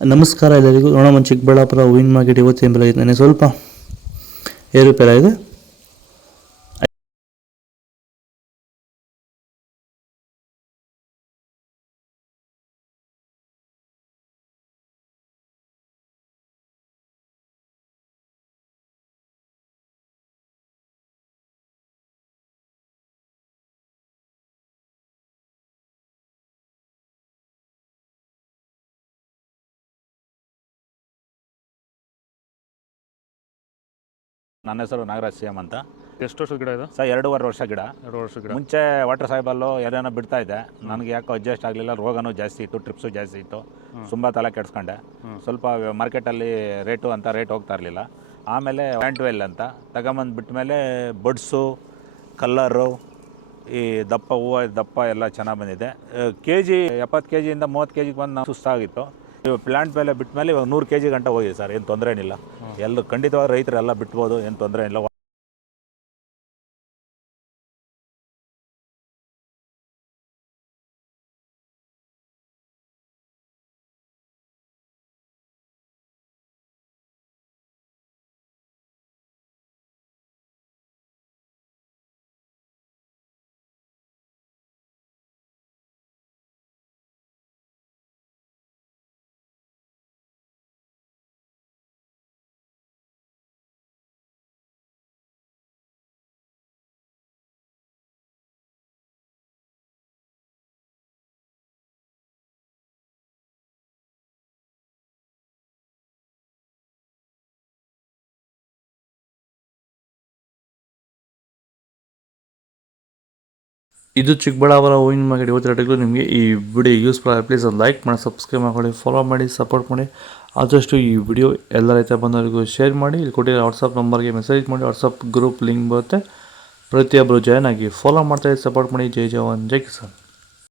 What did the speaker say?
ನಮಸ್ಕಾರ ಎಲ್ಲರಿಗೂ. ನೋಡೋಣ ಚಿಕ್ಕಬಳ್ಳಾಪುರ ಹೂವಿನ ಮಾರ್ಕೆಟ್ ಇವತ್ತು ಏನು ಬೆಲೆ ಇದೆ? ಸ್ವಲ್ಪ ಏರುಪೇರಾಗಿದೆ. ನನ್ನ ಹೆಸರು ನಾಗರಾಜ್ ಸಿಎಂ ಅಂತ. ಎಷ್ಟು ವರ್ಷದ ಗಿಡ ಇದು? ಸರ್ 2.5 ವರ್ಷ ಗಿಡ. 2 ವರ್ಷದ ಗಿಡ. ಮುಂಚೆ ವಾಟರ್ ಸಾಯಿಬಲ್ಲು ಏನೇನೋ ಬಿಡ್ತಾ ಇದ್ದೆ. ನನಗೆ ಯಾಕೋ ಅಡ್ಜಸ್ಟ್ ಆಗಲಿಲ್ಲ. ರೋಗನೂ ಜಾಸ್ತಿ ಇತ್ತು, ಟ್ರಿಪ್ಸು ಜಾಸ್ತಿ ಇತ್ತು. ತುಂಬ ತಲೆ ಕೆಡಿಸ್ಕೊಂಡೆ. ಸ್ವಲ್ಪ ಮಾರ್ಕೆಟಲ್ಲಿ ರೇಟ್ ಹೋಗ್ತಾ ಇರಲಿಲ್ಲ. ಆಮೇಲೆ ವ್ಯಾಂಟ್ವೆಲ್ ಅಂತ ತಗೊಂಬಂದು ಬಿಟ್ಟ ಮೇಲೆ ಬಡ್ಸು, ಕಲ್ಲರು, ಈ ದಪ್ಪ ಹೂವು ದಪ್ಪ ಎಲ್ಲ ಚೆನ್ನಾಗಿ ಬಂದಿದೆ. ಕೆಜಿ 70 kg 30 kg ಬಂದು ನಾವು ಸುಸ್ತಾಗಿತ್ತು. ಇವಾಗ ಪ್ಲಾಂಟ್ ಮೇಲೆ ಬಿಟ್ಟ ಮೇಲೆ ಇವಾಗ 100 kg ಗಂಟ ಹೋಗಿದೆ ಸರ್. ಏನು ತೊಂದರೆ ಏನಿಲ್ಲ. ಎಲ್ಲರೂ ಖಂಡಿತವಾಗಿ ರೈತರೆಲ್ಲ ಬಿಟ್ಬೋದು, ಏನು ತೊಂದರೆ ಇಲ್ಲ. ಇದು ಚಿಕ್ಕಬಳ್ಳಾಪುರ ಹೂವಿನ ಮಾರ್ಕೆಟ್ ಇವತ್ತು ರೇಟಿಗೂ. ನಿಮಗೆ ಈ ವಿಡಿಯೋ ಯೂಸ್ಫುಲ್ ಆಗಿ ಪ್ಲೀಸ್ ಒಂದು ಲೈಕ್ ಮಾಡಿ, ಸಬ್ಸ್ಕ್ರೈಬ್ ಮಾಡಿ, ಫಾಲೋ ಮಾಡಿ, ಸಪೋರ್ಟ್ ಮಾಡಿ. ಆದಷ್ಟು ಈ ವಿಡಿಯೋ ಎಲ್ಲ ರೈತ ಬಂದವರಿಗೂ ಶೇರ್ ಮಾಡಿ. ಇಲ್ಲಿ ಕೊಟ್ಟಿರೋ ವಾಟ್ಸಪ್ ನಂಬರ್ಗೆ ಮೆಸೇಜ್ ಮಾಡಿ. ವಾಟ್ಸಪ್ ಗ್ರೂಪ್ ಲಿಂಕ್ ಬರುತ್ತೆ, ಪ್ರತಿಯೊಬ್ಬರು ಜಾಯ್ನ್ ಆಗಿ ಫಾಲೋ ಮಾಡ್ತಾಯಿದ್ದು ಸಪೋರ್ಟ್ ಮಾಡಿ. ಜೈ ಜವಾನ್, ಜೈ ಕಿಸಾನ್.